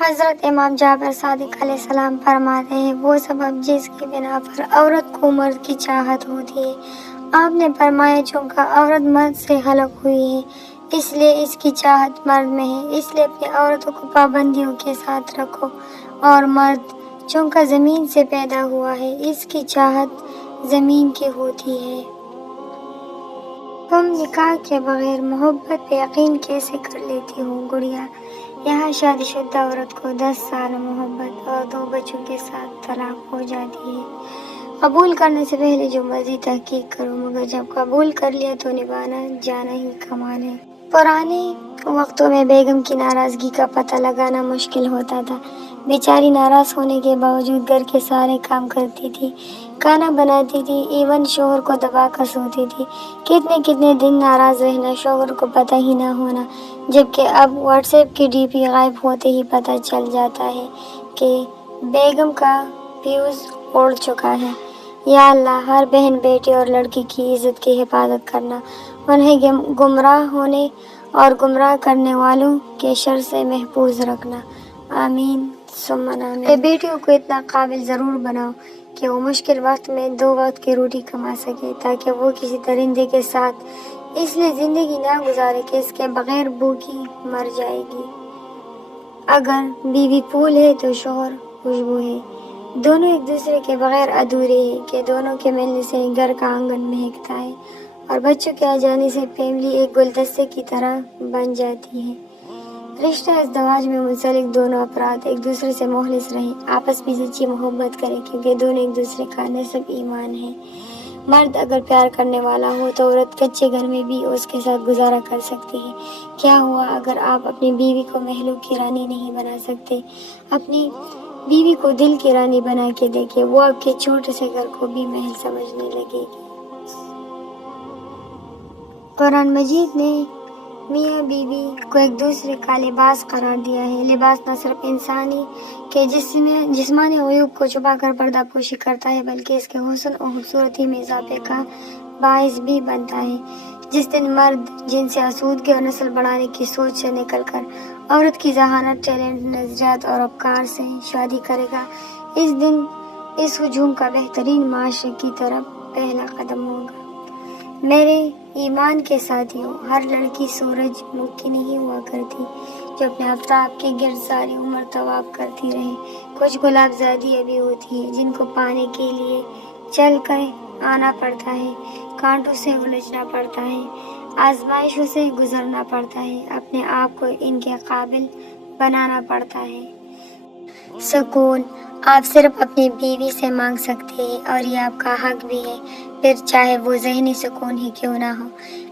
حضرت امام جعفر صادق علیہ السلام فرماتے ہیں وہ سبب جس کی بنا پر عورت کو مرد کی چاہت ہوتی ہے۔ آپ نے فرمایا چونکہ عورت مرد سے خلق ہوئی ہے اس لیے اس کی چاہت مرد میں ہے، اس لیے اپنی عورتوں کو پابندیوں کے ساتھ رکھو، اور مرد چونکہ زمین سے پیدا ہوا ہے اس کی چاہت زمین کی ہوتی ہے۔ تم نکاح کے بغیر محبت پہ یقین کیسے کر لیتی ہو گڑیا؟ یہاں شادی شدہ عورت کو 10 سال محبت اور 2 بچوں کے ساتھ طلاق ہو جاتی ہے۔ قبول کرنے سے پہلے جو مرضی تحقیق کرو، مگر جب قبول کر لیا تو نبھانا جانا ہی کمان ہے۔ پرانے وقتوں میں بیگم کی ناراضگی کا پتہ لگانا مشکل ہوتا تھا۔ بیچاری ناراض ہونے کے باوجود گھر کے سارے کام کرتی تھی، کھانا بناتی تھی، ایون شوہر کو دبا کر سوتی تھی۔ کتنے دن ناراض رہنا، شوہر کو پتہ ہی نہ ہونا، جبکہ اب واٹس ایپ کی ڈی پی غائب ہوتے ہی پتہ چل جاتا ہے کہ بیگم کا فیوز اڑ چکا ہے۔ یا اللہ، ہر بہن، بیٹی اور لڑکی کی عزت کی حفاظت کرنا، انہیں گمراہ ہونے اور گمراہ کرنے والوں کے شر سے محفوظ رکھنا، آمین ثم آمین۔ بیٹیوں کو اتنا قابل ضرور بناؤ کہ وہ مشکل وقت میں 2 وقت کی روٹی کما سکے، تاکہ وہ کسی درندے کے ساتھ اس لیے زندگی نہ گزارے کہ اس کے بغیر بھوکی مر جائے گی۔ اگر بیوی پھول ہے تو شوہر خوشبو ہے، دونوں ایک دوسرے کے بغیر ادھورے ہیں کہ دونوں کے ملنے سے گھر کا آنگن مہکتا ہے اور بچوں کے آ جانے سے فیملی ایک گلدستے کی طرح بن جاتی ہے۔ رشتہ ازدواج میں منسلک دونوں افراد ایک دوسرے سے مخلص رہیں، آپس میں سچی محبت کریں، کیونکہ دونوں ایک دوسرے کا نصب ایمان ہے۔ مرد اگر پیار کرنے والا ہو تو عورت کچے گھر میں بھی اس کے ساتھ گزارا کر سکتی ہے۔ کیا ہوا اگر آپ اپنی بیوی کو محلوں کی رانی نہیں بنا سکتے؟ اپنی بیوی کو دل کی رانی بنا کے دیکھیں، وہ آپ کے چھوٹے سے گھر کو بھی محل سمجھنے لگے گی۔ قرآن مجید نے میاں بیوی کو ایک دوسرے کا لباس قرار دیا ہے۔ لباس نہ صرف انسانی کے جسمانی عیوب کو چھپا کر پردہ پوشی کرتا ہے، بلکہ اس کے حسن اور خوبصورتی میں اضافے کا باعث بھی بنتا ہے۔ جس دن مرد جنسی آسودگی اور نسل بڑھانے کی سوچ سے نکل کر عورت کی ذہانت، ٹیلنٹ، نظریات اور افکار سے شادی کرے گا، اس دن اس ہجوم کا بہترین معاشرے کی طرف پہلا قدم ہوگا۔ میرے ایمان کے ساتھیوں، ہر لڑکی سورج مکھی نہیں ہوا کرتی جو اپنے آفتاب کے گرد ساری عمر طواف کرتی رہے۔ کچھ گلاب زادیاں بھی ہوتی ہیں جن کو پانے کے لیے چل کر آنا پڑتا ہے، کانٹوں سے الجھنا پڑتا ہے، آزمائشوں سے گزرنا پڑتا ہے، اپنے آپ کو ان کے قابل بنانا پڑتا ہے۔ سکون آپ صرف اپنی بیوی سے مانگ سکتے ہیں اور یہ آپ کا حق بھی ہے، پھر چاہے وہ ذہنی سکون ہی کیوں نہ ہو،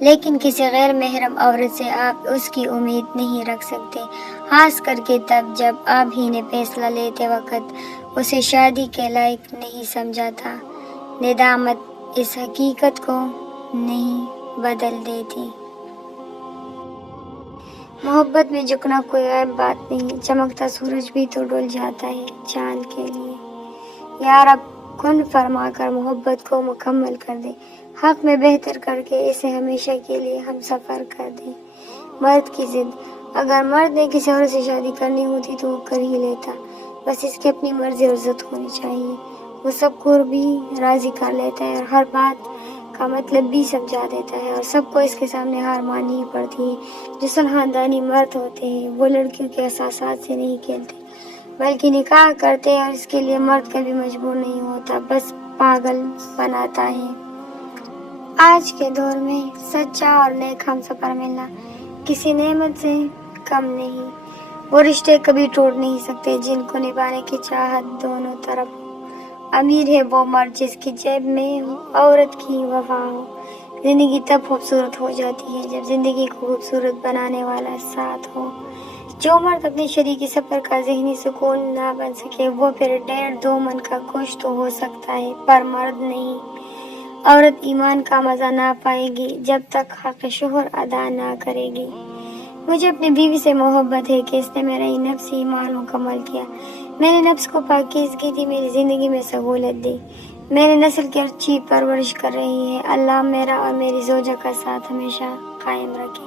لیکن کسی غیر محرم عورت سے آپ اس کی امید نہیں رکھ سکتے، خاص کر کے تب جب آپ ہی نے فیصلہ لیتے وقت اسے شادی کے لائق نہیں سمجھا تھا۔ ندامت اس حقیقت کو نہیں بدل دیتی۔ محبت میں جھکنا کوئی عیب بات نہیں، چمکتا سورج بھی تو ڈول جاتا ہے چاند کے لیے۔ یا رب، کن فرما کر محبت کو مکمل کر دے، حق میں بہتر کر کے اسے ہمیشہ کے لیے ہم سفر کر دے۔ مرد کی ضد اگر مرد نے کسی اور سے شادی کرنی ہوتی تو وہ کر ہی لیتا، بس اس کی اپنی مرضی اور ضد ہونی چاہیے۔ وہ سب کو بھی راضی کر لیتا ہے اور ہر بات کا مطلب بھی سمجھا دیتا ہے، اور سب کو اس کے سامنے ہار ماننی ہی پڑتی ہے۔ جو خاندانی مرد ہوتے ہیں وہ لڑکیوں کے احساسات سے نہیں کھیلتے بلکہ نکاح کرتے ہیں، اور اس کے لیے مرد کبھی مجبور نہیں ہوتا، بس پاگل بناتا ہے۔ آج کے دور میں سچا اور نیک ہم سفر ملنا کسی نعمت سے کم نہیں۔ وہ رشتے کبھی ٹوٹ نہیں سکتے جن کو نبھانے کی چاہت دونوں طرف ہو۔ امیر ہے وہ مرد جس کی جیب میں عورت کی وفا ہو۔ زندگی تب خوبصورت ہو جاتی ہے جب زندگی کو خوبصورت بنانے والا ساتھ ہو۔ جو مرد اپنے شریکی سفر کا ذہنی سکون نہ بن سکے وہ پھر 1.5-2 من کا کچھ تو ہو سکتا ہے پر مرد نہیں۔ عورت ایمان کا مزہ نہ پائے گی جب تک حق شوہر ادا نہ کرے گی۔ مجھے اپنی بیوی سے محبت ہے کہ اس نے میرا نفسی ایمان مکمل کیا، میرے نفس کو پاکیزگی دی، میری زندگی میں سہولت دی، میرے نسل کی اچھی پرورش کر رہی ہے۔ اللہ میرا اور میری زوجہ کا ساتھ ہمیشہ قائم رکھے۔